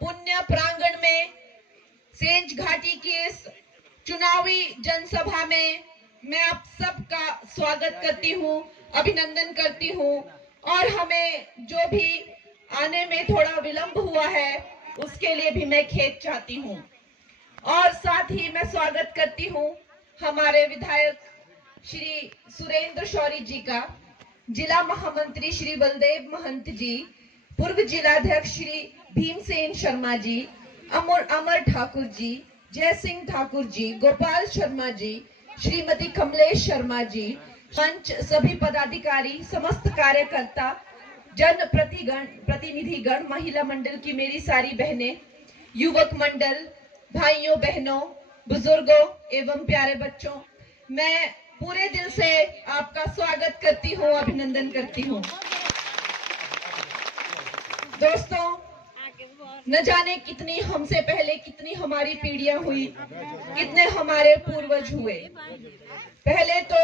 पुण्य प्रांगण में सेंज घाटी की इस चुनावी जनसभा में मैं आप सबका स्वागत करती हूँ, अभिनंदन करती हूँ। और हमें जो भी आने में थोड़ा विलंब हुआ है उसके लिए भी मैं खेद चाहती हूँ। और साथ ही मैं स्वागत करती हूँ हमारे विधायक श्री सुरेंद्र शौरी जी का, जिला महामंत्री श्री बलदेव महंत जी, पूर्व जिलाध्यक्ष श्री भीमसेन शर्मा जी, अमर ठाकुर जी, जय सिंह ठाकुर जी, गोपाल शर्मा जी, श्रीमती कमलेश शर्मा जी, मंच सभी पदाधिकारी, समस्त कार्यकर्ता, जन प्रतिनिधिगण, महिला मंडल की मेरी सारी बहनें, युवक मंडल, भाइयों बहनों, बुजुर्गों एवं प्यारे बच्चों, मैं पूरे दिल से आपका स्वागत करती हूँ, अभिनंदन करती हूँ। दोस्तों, न जाने कितनी हमसे पहले कितनी हमारी पीढ़ियां हुई, कितने हमारे पूर्वज हुए। पहले तो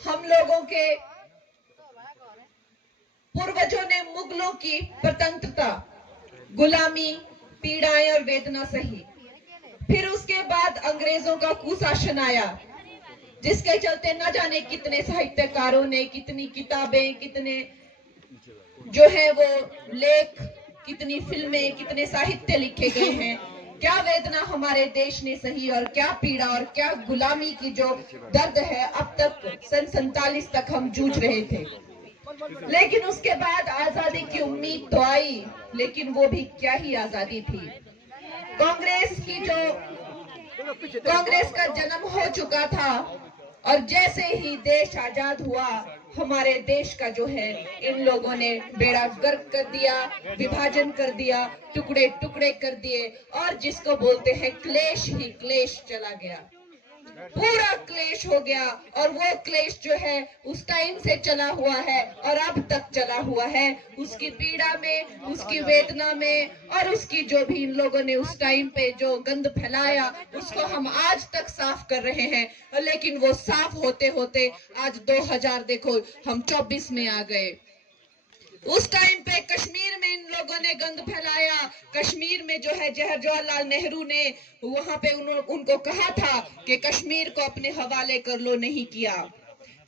हम लोगों के पूर्वजों ने मुगलों की प्रतंत्रता, गुलामी, पीड़ाएं और वेदना सही। फिर उसके बाद अंग्रेजों का कुशासन आया, जिसके चलते न जाने कितने साहित्यकारों ने, कितनी किताबें, कितने जो है वो लेख, कितनी फिल्में, कितने साहित्य लिखे गए हैं। क्या वेदना हमारे देश ने सही और क्या पीड़ा और क्या गुलामी की जो दर्द है, अब तक सन 47 तक हम जूझ रहे थे। लेकिन उसके बाद आजादी की उम्मीद तो आई, लेकिन वो भी क्या ही आजादी थी। कांग्रेस का जन्म हो चुका था और जैसे ही देश आजाद हुआ, हमारे देश का जो है इन लोगों ने बेड़ा गर्क कर दिया, विभाजन कर दिया, टुकड़े टुकड़े कर दिए और जिसको बोलते हैं क्लेश ही क्लेश चला गया, पूरा क्लेश हो गया। और वो क्लेश जो है उस टाइम से चला हुआ है और अब तक चला हुआ है, उसकी पीड़ा में, उसकी वेदना में और उसकी जो भी इन लोगों ने उस टाइम पे जो गंद फैलाया, उसको हम आज तक साफ कर रहे हैं। लेकिन वो साफ होते होते आज 2000 देखो हम 24 में आ गए। उस टाइम पे कश्मीर में इन लोगों ने गंद फैलाया। कश्मीर में जो है जवाहरलाल नेहरू ने वहां पे उनको कहा था कि कश्मीर को अपने हवाले कर लो, नहीं किया।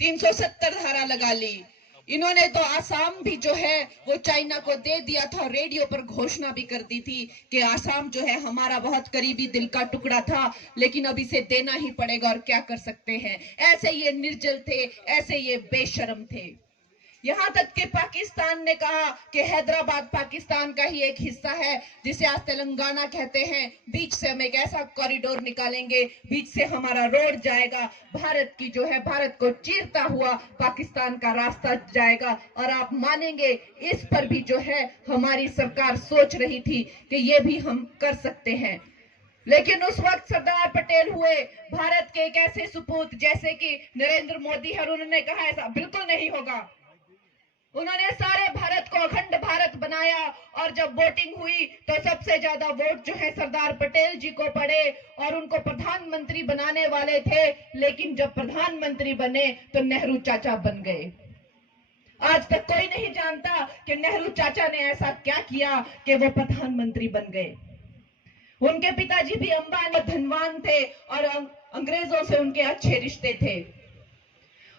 370 धारा लगा ली। इन्होंने तो आसाम भी जो है वो चाइना को दे दिया था, रेडियो पर घोषणा भी कर दी थी कि आसाम जो है हमारा बहुत करीबी दिल का टुकड़ा था, लेकिन अब इसे देना ही पड़ेगा और क्या कर सकते हैं। ऐसे ये निर्जल थे, ऐसे ये बेशर्म थे। यहाँ तक कि पाकिस्तान ने कहा कि हैदराबाद पाकिस्तान का ही एक हिस्सा है, जिसे आज तेलंगाना कहते हैं। बीच से हम एक ऐसा कॉरिडोर निकालेंगे, बीच से हमारा रोड जाएगा, भारत की जो है, भारत को चीरता हुआ पाकिस्तान का रास्ता जाएगा। और आप मानेंगे, इस पर भी जो है हमारी सरकार सोच रही थी कि ये भी हम कर सकते हैं। लेकिन उस वक्त सरदार पटेल हुए भारत के एक ऐसे सुपूत जैसे कि नरेंद्र मोदी है, उन्होंने कहा ऐसा बिल्कुल नहीं होगा। उन्होंने सारे भारत को अखंड भारत बनाया और जब वोटिंग हुई तो सबसे ज्यादा वोट जो है सरदार पटेल जी को पड़े और उनको प्रधानमंत्री बनाने वाले थे। लेकिन जब प्रधानमंत्री बने तो नेहरू चाचा बन गए। आज तक कोई नहीं जानता कि नेहरू चाचा ने ऐसा क्या किया कि वो प्रधानमंत्री बन गए। उनके पिताजी भी अंबानी धनवान थे और अंग्रेजों से उनके अच्छे रिश्ते थे।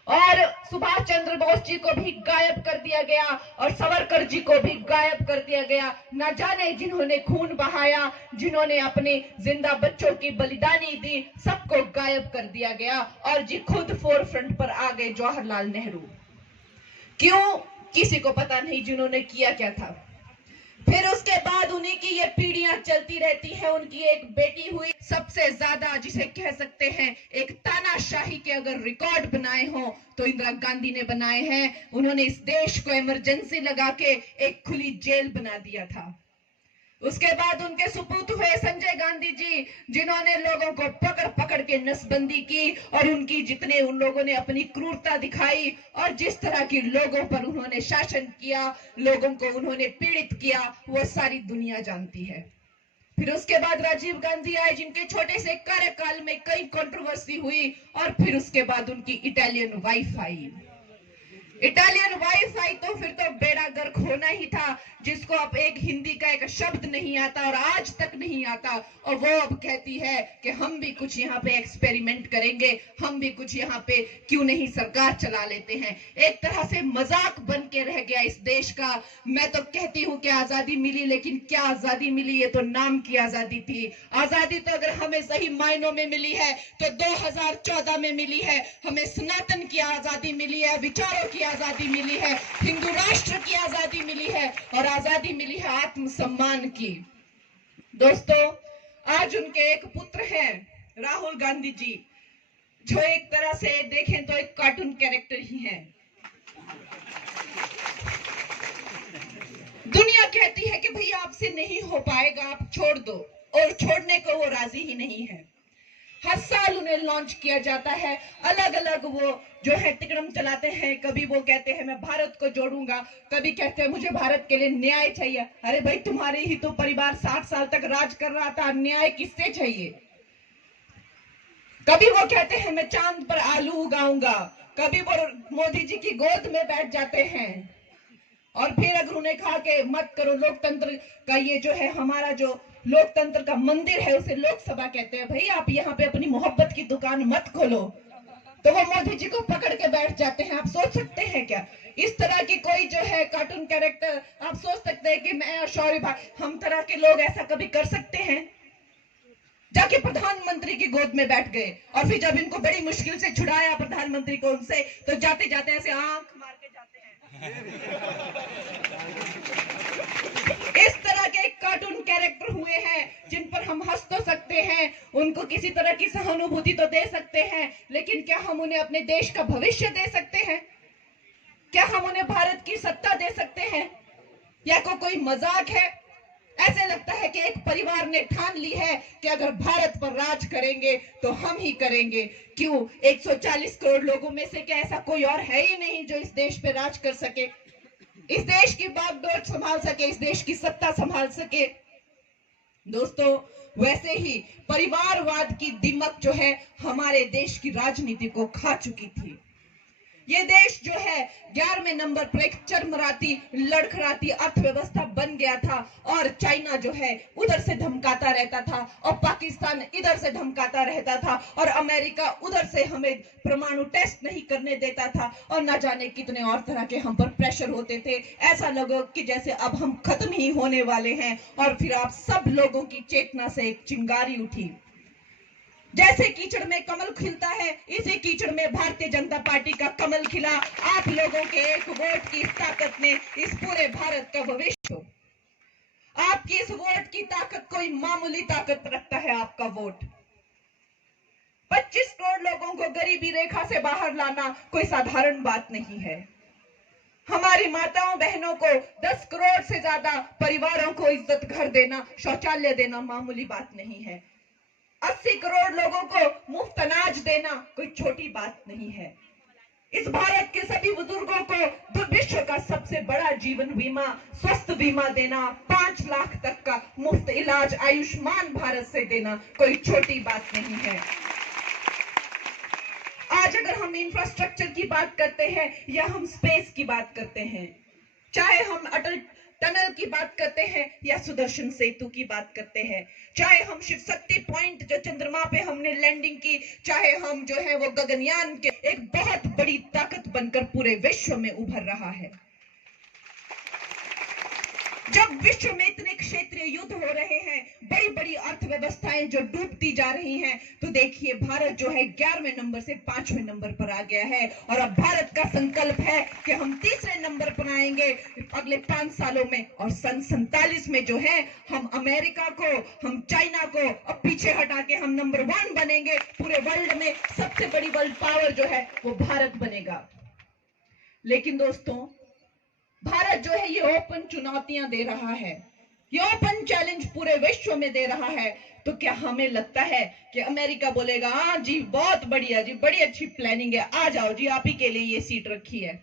और सुभाष चंद्र बोस जी को भी गायब कर दिया गया और सावरकर जी को भी गायब कर दिया गया। न जाने जिन्होंने खून बहाया, जिन्होंने अपने जिंदा बच्चों की बलिदानी दी, सबको गायब कर दिया गया और जी खुद फोर फ्रंट पर आ गए जवाहरलाल नेहरू। क्यों? किसी को पता नहीं जिन्होंने किया क्या था। फिर उसके बाद उन्हीं की ये पीढ़ियां चलती रहती है। उनकी एक बेटी हुई, सबसे ज्यादा जिसे कह सकते हैं एक तानाशाही के अगर रिकॉर्ड बनाए हो तो इंदिरा गांधी ने बनाए हैं। उन्होंने इस देश को इमरजेंसी लगा के एक खुली जेल बना दिया था। उसके बाद उनके सुपूत हुए संजय गांधी जी, जिन्होंने लोगों को पकड़ पकड़ के नसबंदी की और उनकी जितने उन लोगों ने अपनी क्रूरता दिखाई और जिस तरह की लोगों पर उन्होंने शासन किया, लोगों को उन्होंने पीड़ित किया, वो सारी दुनिया जानती है। फिर उसके बाद राजीव गांधी आए, जिनके छोटे से कार्यकाल में कई कंट्रोवर्सी हुई और फिर उसके बाद उनकी इटालियन वाइफ आई। इटालियन वाइफ आई तो फिर तो बेड़ा गर्क होना ही था, जिसको अब एक हिंदी का एक शब्द नहीं आता और आज तक नहीं आता, और वो अब कहती है कि हम भी कुछ यहाँ पे एक्सपेरिमेंट करेंगे, हम भी कुछ यहाँ पे क्यों नहीं सरकार चला लेते हैं। एक तरह से मजाक बन के रह गया इस देश का। मैं तो कहती हूँ कि आजादी मिली, लेकिन क्या आजादी मिली, ये तो नाम की आजादी थी। आजादी तो अगर हमें सही मायनों में मिली है तो 2014 में मिली है। हमें सनातन की आजादी मिली है, विचारों की आजादी मिली है, हिंदू राष्ट्र की आजादी मिली है, और आजादी मिली है आत्मसम्मान की। दोस्तों, आज उनके एक पुत्र हैं राहुल गांधी जी, जो एक तरह से देखें तो एक कार्टून कैरेक्टर ही हैं। दुनिया कहती है कि भैया आपसे नहीं हो पाएगा, आप छोड़ दो, और छोड़ने को वो राजी ही नहीं है। हर साल उन्हें लॉन्च किया जाता है, अलग अलग वो जो है तिकड़म चलाते हैं। कभी वो कहते हैं मैं भारत को जोड़ूंगा, कभी कहते हैं मुझे भारत के लिए न्याय चाहिए। अरे भाई, तुम्हारे ही तो परिवार 60 साल तक राज कर रहा था, न्याय किससे चाहिए? कभी वो कहते हैं मैं चांद पर आलू उगाऊंगा, कभी वो मोदी जी की गोद में बैठ जाते हैं, और फिर अगर उन्हें कहा कि मत करो, लोकतंत्र का ये जो है हमारा जो लोकतंत्र का मंदिर है उसे लोकसभा कहते हैं, भाई आप यहाँ पे अपनी मोहब्बत की दुकान मत खोलो, तो वो मोदी जी को पकड़ के बैठ जाते हैं। आप सोच सकते हैं क्या इस तरह की कोई जो है कार्टून कैरेक्टर? आप सोच सकते हैं कि मैं और शौर्य भाई, हम तरह के लोग ऐसा कभी कर सकते हैं? जाके प्रधानमंत्री की गोद में बैठ गए, और फिर जब इनको बड़ी मुश्किल से छुड़ाया प्रधानमंत्री को उनसे, तो जाते जाते ऐसे आंख मार के जाते हैं। इस तरह के कार्टून कैरेक्टर हुए हैं जिन पर हम हंस तो सकते हैं, उनको किसी तरह की सहानुभूति तो दे सकते हैं, लेकिन क्या हम उन्हें अपने देश का भविष्य दे सकते हैं? क्या हम उन्हें भारत की सत्ता दे सकते हैं? या कोई मजाक है? ऐसे लगता है कि एक परिवार ने ठान ली है कि अगर भारत पर राज करेंगे तो हम ही करेंगे। क्यों? 140 करोड़ लोगों में से क्या ऐसा कोई और है ही नहीं जो इस देश पे राज कर सके, इस देश की बागडोर संभाल सके, इस देश की सत्ता संभाल सके? दोस्तों, वैसे ही परिवारवाद की दिमक जो है हमारे देश की राजनीति को खा चुकी थी। ये देश जो है 11वें नंबर पर एक चरमराती लड़खड़ाती अर्थव्यवस्था बन गया था, और चाइना जो है उधर से धमकाता रहता था, और पाकिस्तान इधर से धमकाता रहता था, और अमेरिका उधर से हमें परमाणु टेस्ट नहीं करने देता था, और न जाने कितने और तरह के हम पर प्रेशर होते थे। ऐसा लगा कि जैसे अब हम खत्म ही होने वाले हैं, और फिर आप सब लोगों की चेतना से एक चिंगारी उठी। जैसे कीचड़ में कमल खिलता है, इसी कीचड़ में भारतीय जनता पार्टी का कमल खिला। आप लोगों के एक वोट की ताकत ने इस पूरे भारत का भविष्य, आपकी इस वोट की ताकत कोई मामूली ताकत रखता है आपका वोट। 25 करोड़ लोगों को गरीबी रेखा से बाहर लाना कोई साधारण बात नहीं है। हमारी माताओं बहनों को 10 करोड़ से ज्यादा परिवारों को इज्जत घर देना, शौचालय देना मामूली बात नहीं है। 80 करोड़ लोगों को मुफ्त अनाज देना कोई छोटी बात नहीं है। इस भारत के सभी बुजुर्गों को विश्व का सबसे बड़ा जीवन बीमा, स्वास्थ्य बीमा देना, 5 लाख तक का मुफ्त इलाज आयुष्मान भारत से देना कोई छोटी बात नहीं है। आज अगर हम इंफ्रास्ट्रक्चर की बात करते हैं या हम स्पेस की बात करते हैं, चाहे हम अटल टनल की बात करते हैं या सुदर्शन सेतु की बात करते हैं, चाहे हम शिव शक्ति पॉइंट जो चंद्रमा पे हमने लैंडिंग की, चाहे हम जो है वो गगनयान के एक बहुत बड़ी ताकत बनकर पूरे विश्व में उभर रहा है। जब विश्व में इतने क्षेत्रीय युद्ध हो रहे हैं, बड़ी बड़ी अर्थव्यवस्थाएं जो डूबती जा रही हैं, तो देखिए भारत जो है 11वें नंबर से 5वें नंबर पर आ गया है, और अब भारत का संकल्प है कि हम 3रे नंबर पर आएंगे अगले 5 सालों में, और सन 47 में जो है हम अमेरिका को, हम चाइना को अब पीछे हटा के हम नंबर 1 बनेंगे। पूरे वर्ल्ड में सबसे बड़ी वर्ल्ड पावर जो है वो भारत बनेगा। लेकिन दोस्तों, भारत जो है ये ओपन चुनौतियां दे रहा है, ये ओपन चैलेंज पूरे विश्व में दे रहा है। तो क्या हमें लगता है कि अमेरिका बोलेगा हाँ जी बहुत बढ़िया जी, बड़ी अच्छी प्लानिंग है, आ जाओ जी आप ही के लिए ये सीट रखी है?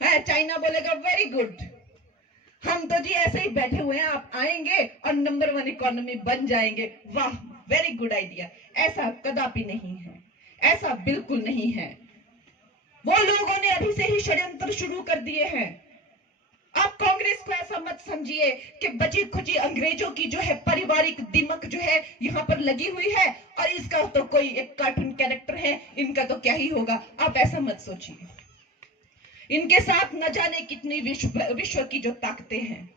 चाइना बोलेगा वेरी गुड, हम तो जी ऐसे ही बैठे हुए हैं, आप आएंगे और नंबर 1 इकोनॉमी बन जाएंगे, वाह वेरी गुड आइडिया। ऐसा कदापि नहीं है, ऐसा बिल्कुल नहीं है। वो लोगों ने अभी शुरू से ही षड्यंत्र शुरू कर दिए हैं। आप कांग्रेस को ऐसा मत समझिए कि बची खुची अंग्रेजों की जो है पारिवारिक दिमक जो है यहाँ पर लगी हुई है और इसका तो कोई एक कार्टून कैरेक्टर है, इनका तो क्या ही होगा। आप ऐसा मत सोचिए। इनके साथ न जाने कितनी विश्व की जो ताकतें हैं,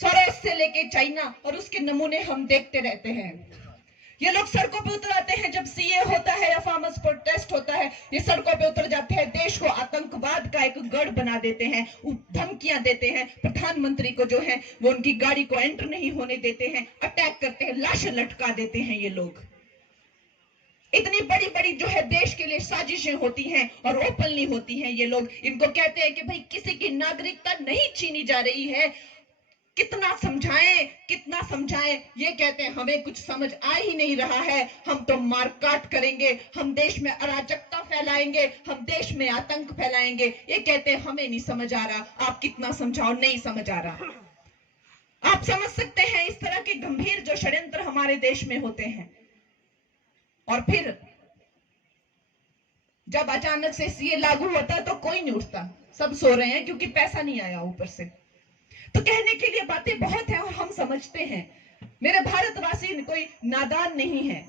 सोरोस से लेके चाइना, और उसके नमूने हम देखते रहते हैं। ये लोग सड़कों पे उतर आते हैं जब सीए होता है या फार्मर्स प्रोटेस्ट होता है, ये सड़कों पे उतर जाते हैं, देश को आतंकवाद का एक गढ़ बना देते हैं, धमकियां देते हैं, प्रधानमंत्री को जो है वो उनकी गाड़ी को एंटर नहीं होने देते हैं, अटैक करते हैं, लाशें लटका देते हैं। ये लोग इतनी बड़ी बड़ी जो है देश के लिए साजिशें होती हैं और ओपनली होती हैं। ये लोग इनको कहते हैं कि भाई किसी की नागरिकता नहीं छीनी जा रही है, कितना समझाएं। ये कहते हैं हमें कुछ समझ आ ही नहीं रहा है, हम तो मारकाट करेंगे, हम देश में अराजकता फैलाएंगे, हम देश में आतंक फैलाएंगे। ये कहते हैं हमें नहीं समझ आ रहा, आप कितना समझाओ, नहीं समझ आ रहा। आप समझ सकते हैं इस तरह के गंभीर जो षड्यंत्र हमारे देश में होते हैं। और फिर जब अचानक से सीए लागू होता है तो कोई नहीं उठता, सब सो रहे हैं क्योंकि पैसा नहीं आया ऊपर से। तो कहने के लिए बातें बहुत हैं और हम समझते हैं। मेरे भारतवासी कोई नादान नहीं है,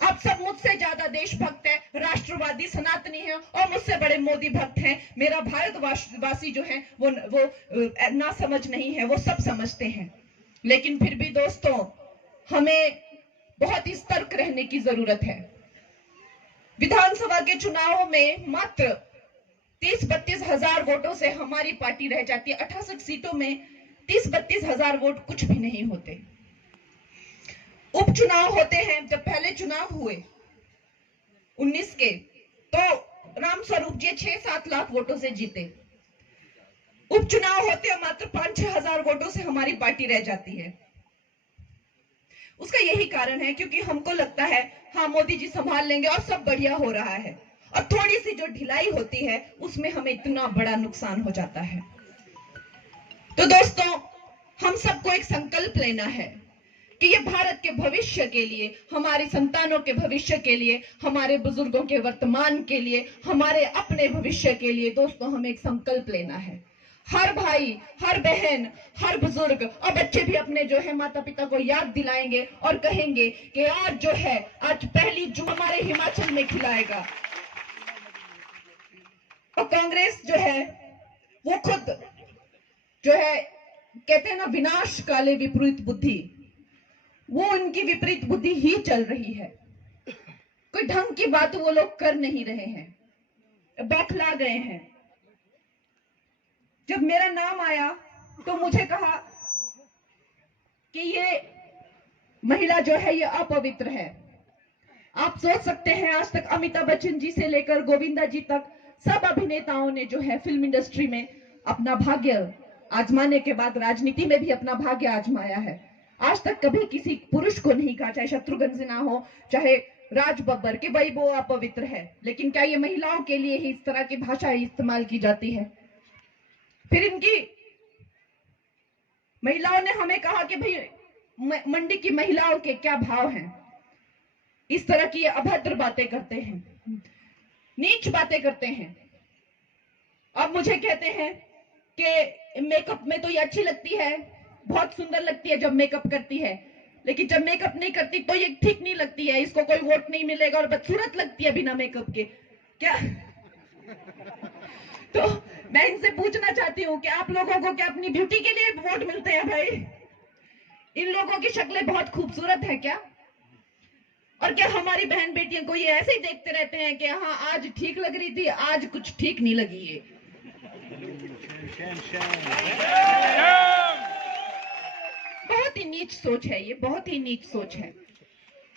आप सब मुझसे ज्यादा देशभक्त है, राष्ट्रवादी, सनातनी है और मुझसे बड़े मोदी भक्त हैं। मेरा भारतवासी जो है वो ना समझ नहीं है, वो सब समझते हैं। लेकिन फिर भी दोस्तों, हमें बहुत ही सतर्क रहने की जरूरत है। विधानसभा के चुनावों में मात्र 30-32 हजार वोटों से हमारी पार्टी रह जाती है। 68 सीटों में 30-32 हजार वोट कुछ भी नहीं होते। उपचुनाव होते हैं, जब पहले चुनाव हुए 19 के, तो रामस्वरूप जी 6-7 लाख वोटों से जीते। उपचुनाव होते हैं मात्र 5-6 हजार वोटों से हमारी पार्टी रह जाती है। उसका यही कारण है क्योंकि हमको लगता है हाँ मोदी जी संभाल लेंगे और सब बढ़िया हो रहा है, और थोड़ी सी जो ढिलाई होती है उसमें हमें इतना बड़ा नुकसान हो जाता है। तो दोस्तों, हम सबको एक संकल्प लेना है कि ये भारत के भविष्य के लिए, हमारी संतानों के भविष्य के लिए, हमारे बुजुर्गों के वर्तमान के लिए, हमारे अपने भविष्य के लिए दोस्तों हमें एक संकल्प लेना है। हर भाई, हर बहन, हर बुजुर्ग और बच्चे भी अपने जो है माता पिता को याद दिलाएंगे और कहेंगे कि आज जो है, आज पहली जून हमारे हिमाचल में खिलाएगा। और कांग्रेस जो है वो खुद जो है कहते हैं ना, विनाश काले विपरीत बुद्धि, वो उनकी विपरीत बुद्धि ही चल रही है। कोई ढंग की बात वो लोग कर नहीं रहे हैं, बौखला गए हैं। जब मेरा नाम आया तो मुझे कहा कि ये महिला जो है ये अपवित्र है। आप सोच सकते हैं, आज तक अमिताभ बच्चन जी से लेकर गोविंदा जी तक सब अभिनेताओं ने जो है फिल्म इंडस्ट्री में अपना भाग्य आजमाने के बाद राजनीति में भी अपना भाग्य आजमाया है। आज तक कभी किसी पुरुष को नहीं कहा, चाहे शत्रुघ्न सिन्हा हो, चाहे राज बब्बर, कि भाई वो अपवित्र है। लेकिन क्या ये महिलाओं के लिए ही इस तरह की भाषा इस्तेमाल की जाती है? फिर इनकी महिलाओं ने हमें कहा कि भाई मंडी की महिलाओं के क्या भाव हैं, इस तरह की अभद्र बातें करते हैं, नीच बातें करते हैं। अब मुझे कहते हैं कि मेकअप में तो ये अच्छी लगती है, बहुत सुंदर लगती है जब मेकअप करती है, लेकिन जब मेकअप नहीं करती तो ये ठीक नहीं लगती है, इसको कोई वोट नहीं मिलेगा और बदसूरत लगती है बिना मेकअप के। क्या तो मैं इनसे पूछना चाहती हूँ कि आप लोगों को क्या अपनी ब्यूटी के लिए वोट मिलते हैं? भाई, इन लोगों की शक्लें बहुत खूबसूरत है क्या? और क्या हमारी बहन बेटियों को ये ऐसे ही देखते रहते हैं कि हाँ आज ठीक लग रही थी, आज कुछ ठीक नहीं लगी है? बहुत ही नीच सोच है ये, बहुत ही नीच सोच है।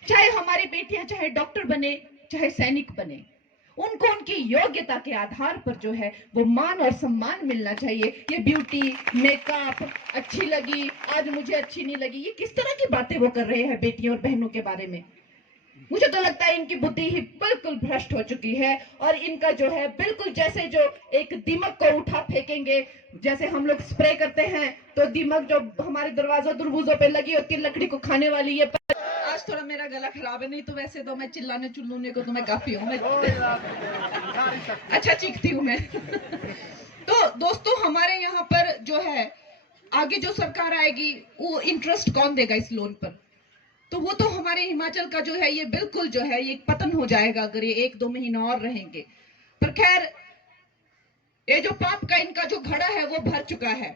चाहे हमारी बेटियां चाहे डॉक्टर बने, चाहे सैनिक बने, उनको उनकी योग्यता के आधार पर जो है वो मान और सम्मान मिलना चाहिए। ये ब्यूटी, मेकअप, अच्छी लगी, आज मुझे अच्छी नहीं लगी, ये किस तरह की बातें वो कर रहे हैं बेटियों और बहनों के बारे में? मुझे तो लगता है इनकी बुद्धि ही बिल्कुल भ्रष्ट हो चुकी है और इनका जो है बिल्कुल जैसे जो एक दीमक को उठा फेंकेंगे, जैसे हम लोग स्प्रे करते हैं तो दीमक जो हमारे दरवाजों दरवाजों पे लगी होती है लकड़ी को खाने वाली, ये आज थोड़ा मेरा गला खराब है, नहीं तो वैसे तो मैं चिल्लाने चुल्लूने को तो मैं काफी हूँ, मैं अच्छा चीखती हूँ मैं तो दोस्तों हमारे यहाँ पर जो है आगे जो सरकार आएगी वो इंटरेस्ट कौन देगा इस लोन पर? तो वो तो हमारे हिमाचल का जो है ये बिल्कुल जो है ये पतन हो जाएगा अगर ये 1-2 महीना और रहेंगे। पर खैर ये जो पाप का इनका जो घड़ा है वो भर चुका है।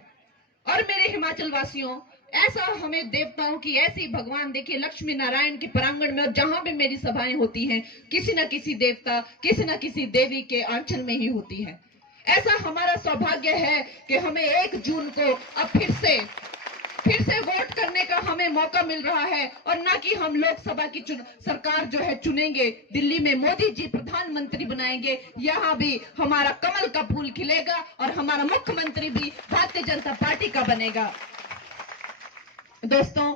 और मेरे हिमाचल वासियों, ऐसा हमें देवताओं की ऐसी भगवान देखिए लक्ष्मी नारायण के प्रांगण में और जहां भी मेरी सभाएं होती हैं किसी न किसी देवता किसी न किसी देवी के आंचल में ही होती है। ऐसा हमारा सौभाग्य है कि हमें 1 जून को अब फिर से वोट करने का हमें मौका मिल रहा है और ना कि हम लोकसभा की सरकार जो है चुनेंगे, दिल्ली में मोदी जी प्रधानमंत्री बनाएंगे, यहाँ भी हमारा कमल का फूल खिलेगा और हमारा मुख्यमंत्री भी भारतीय जनता पार्टी का बनेगा। दोस्तों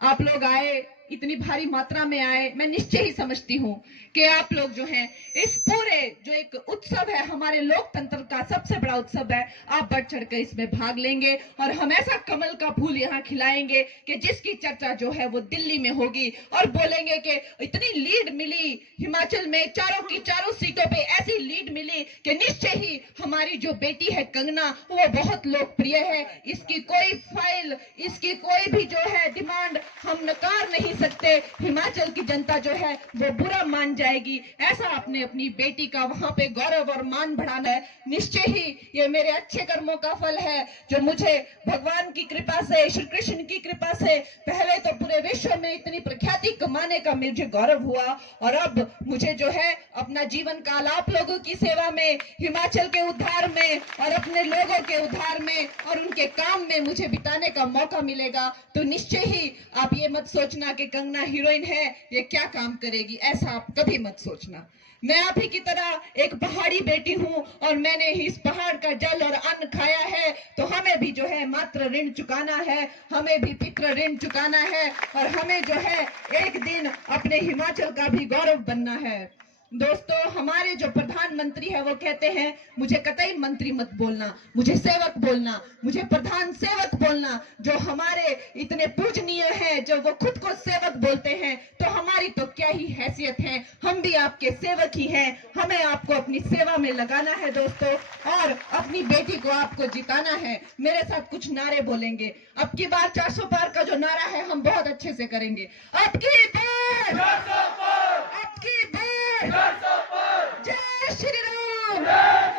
आप लोग आए, इतनी भारी मात्रा में आए, मैं निश्चय ही समझती हूँ कि आप लोग जो हैं इस पूरे जो एक उत्सव है हमारे लोकतंत्र का सबसे बड़ा उत्सव है, आप बढ़ चढ़कर इसमें भाग लेंगे और हम ऐसा कमल का फूल यहाँ खिलाएंगे कि जिसकी चर्चा जो है वो दिल्ली में होगी और बोलेंगे कि इतनी लीड मिली हिमाचल में, चारों की चारों सीटों पे ऐसी लीड मिली कि निश्चय ही हमारी जो बेटी है कंगना वो बहुत लोकप्रिय है, इसकी कोई फाइल, इसकी कोई भी जो है डिमांड हम नकार नहीं सकते, हिमाचल की जनता जो है वो बुरा मान जाएगी। ऐसा आपने अपनी बेटी का वहां पे गौरव और मान बढ़ाना है। निश्चय ही ये मेरे अच्छे कर्मों का फल है जो मुझे भगवान की कृपा से, श्री कृष्ण की कृपा से पहले तो पूरे विश्व में इतनी प्रख्याति कमाने का मुझे गौरव हुआ और अब मुझे जो है अपना जीवन काल आप लोगों की सेवा में, हिमाचल के उद्धार में और अपने लोगों के उद्धार में और उनके काम में मुझे बिताने का मौका मिलेगा। तो निश्चय ही आप ये मत सोचना कि कंगना हीरोइन है ये क्या काम करेगी, ऐसा आप कभी मत सोचना। मैं आप ही की तरह एक पहाड़ी बेटी हूँ और मैंने ही इस पहाड़ का जल और अन्न खाया है, तो हमें भी जो है मात्र ऋण चुकाना है, हमें भी पितृ ऋण चुकाना है और हमें जो है एक दिन अपने हिमाचल का भी गौरव बनना है। दोस्तों हमारे जो प्रधानमंत्री है वो कहते हैं मुझे कतई मंत्री मत बोलना, मुझे सेवक बोलना, मुझे प्रधान सेवक बोलना। जो हमारे इतने पूजनीय हैं, जो वो खुद को सेवक बोलते हैं, तो हमारी तो क्या ही हैसियत है, हम भी आपके सेवक ही हैं। हमें आपको अपनी सेवा में लगाना है दोस्तों और अपनी बेटी को आपको जिताना है। मेरे साथ कुछ नारे बोलेंगे। अब की बार 400 पार का जो नारा है हम बहुत अच्छे से करेंगे। अब की बार 400 पार, अब की बार 400 पार, जय श्री राम।